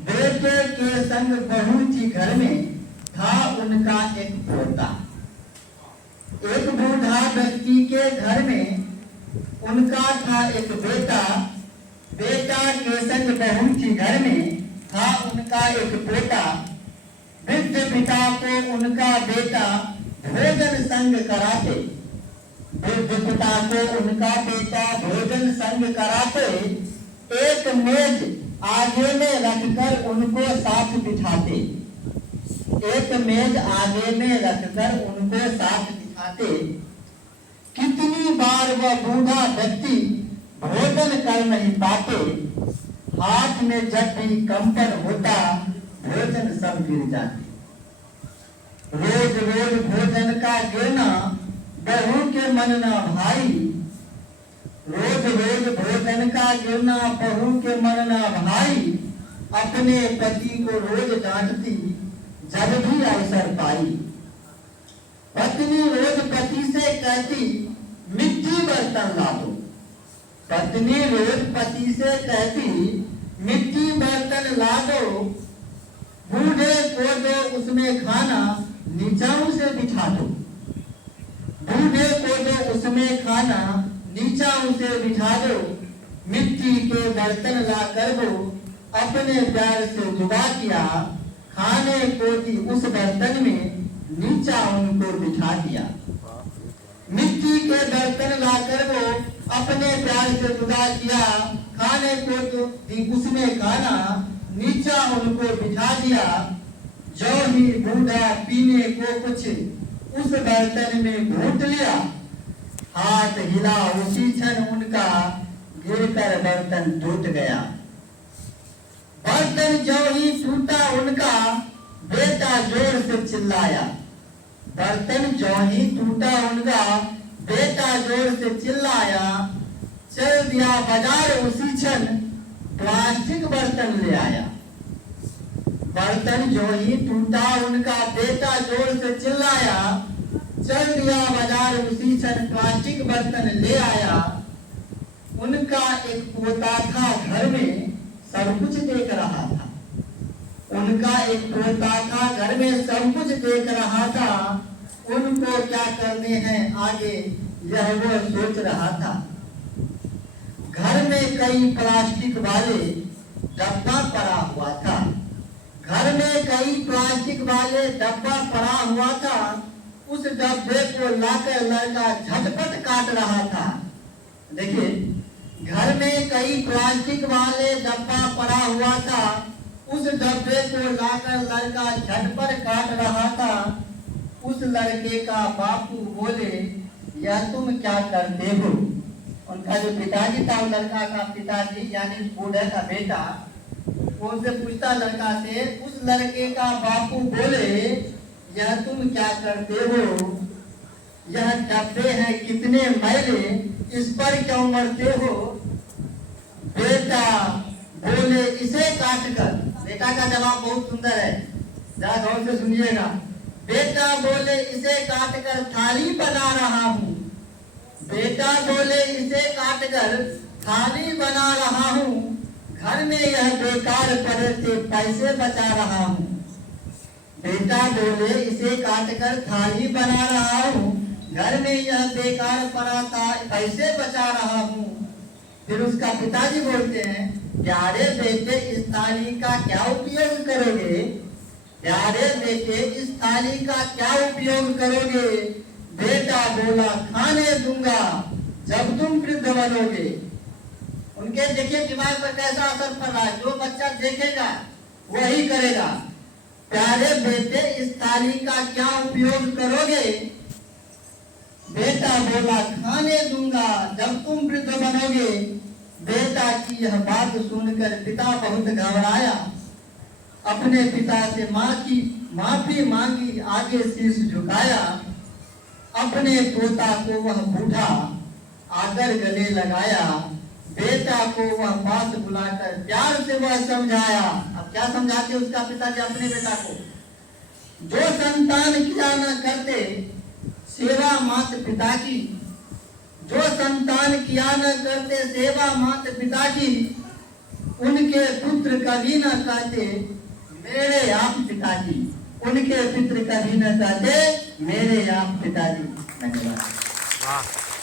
बेटे के संग बहू थी घर में, था उनका एक पोता। एक बूढ़ा व्यक्ति के घर में उनका था एक बेटा। बेटा के संग बहू थी घर में, था उनका एक पोता। वृद्ध पिता को उनका बेटा भोजन संग कराते। वृद्ध पिता को उनका बेटा भोजन संग कराते। एक मेज आगे में रखकर उनको साथ बिठाते। एक मेज आगे में रखकर उनको साथ बिठाते। कितनी बार वह बूढ़ा व्यक्ति भोजन कर नहीं पाते। हाथ में जब भी कंपन होता, भोजन सब गिर जाते। रोज रोज भोजन का गिरना बहू के मन ना भाई। रोज रोज भोजन का गिरना बहू के मन ना भाई। अपने पति को रोज डांटती जब भी अवसर पाई। पत्नी रोज पति से कहती मिट्टी बर्तन ला दो। पत्नी रोज पति से कहती मिट्टी बर्तन ला दो। बूढ़े को दो उसमें खाना, नीचाऊ से बिठा दो। बूढ़े को दो उसमें खाना, नीचाऊ से बिठा दो। मिट्टी के बर्तन ला कर वो अपने प्यार से जुदा किया। खाने को दी उस बर्तन में, नीचा उनको बिठा दिया। मिट्टी के बर्तन ला कर वो अपने प्यार से जुदा किया। खाने को तो दी उसमें खाना, नीचा उनको बिठा दिया। जो ही बूढ़ा पीने को कुछ उस बर्तन में घूंट लिया। हाथ हिला उसी क्षण उनका गिरकर बर्तन टूट गया। बर्तन जो ही टूटा उनका बेटा जोर से चिल्लाया। बर्तन जो ही टूटा उनका बेटा जोर से चिल्लाया। चल दिया बाजार उसी क्षण प्लास्टिक बर्तन ले आया। बर्तन जो ही टूटा उनका बेटा जोर से चिल्लाया। चल दिया बाजार उसी क्षण प्लास्टिक बर्तन ले आया। उनका एक पोता था घर में, सब कुछ देख रहा था। उनका एक पोता था घर में, सब कुछ देख रहा था। उनको क्या करने हैं आगे यह वो सोच रहा था। घर में कई प्लास्टिक वाले डब्बा पड़ा हुआ था। घर में कई प्लास्टिक वाले डब्बा पड़ा हुआ था। उस डब्बे को लाकर लड़का झटपट काट रहा था। देखिए, घर में कई प्लास्टिक वाले डब्बा पड़ा हुआ था। उस डब्बे को लाकर लड़का झटपट काट रहा था। उस लड़के का बापू बोले, यह तुम क्या करते हो? उनका जो पिताजी था, लड़का का पिताजी यानी बूढ़े का बेटा, वो उनसे पूछता लड़का से। उस लड़के का बापू बोले, यह तुम क्या करते हो? यह डब्बे हैं कितने मैले, इस पर क्यों मरते हो? बेटा बोले, इसे काट कर। बेटा का जवाब बहुत सुंदर है, जरा गौर से सुनिएगा। बेटा बोले, इसे काट कर थाली बना रहा हूँ। बेटा बोले, इसे काट कर थाली बना रहा हूँ। घर में यह बेकार पड़े थे, पैसे बचा रहा हूँ। बेटा बोले, इसे काट कर थाली बना रहा हूँ। घर में यह बेकार पड़ा था, पैसे बचा रहा हूँ। फिर उसका पिताजी बोलते हैं, प्यारे बेटे इस थाली का क्या उपयोग करोगे? प्यारे बेटे इस थाली का क्या उपयोग करोगे? बेटा बोला, खाने दूंगा जब तुम वृद्ध बनोगे। उनके देखिए दिमाग पर कैसा असर पड़ रहा है। जो बच्चा देखेगा वही करेगा। प्यारे बेटे इस थाली का क्या उपयोग करोगे? बेटा बोला, खाने दूंगा जब तुम वृद्ध बनोगे। बेटा की यह बात सुनकर पिता बहुत घबराया। अपने पिता से माफी मांगी, आगे शीश झुकाया। अपने पोता को वह बूढ़ा आकर गले लगाया। बेटा को वह पास बुलाकर प्यार से वह समझाया। अब क्या समझाते उसका पिताजी अपने बेटा को? जो संतान किया न करते सेवा माता पिता की, जो संतान किया न करते सेवा माता पिता की, उनके पुत्र कभी न कहते मेरे आप पिताजी, उनके पुत्र कभी न कहते मेरे आप पिताजी। धन्यवाद।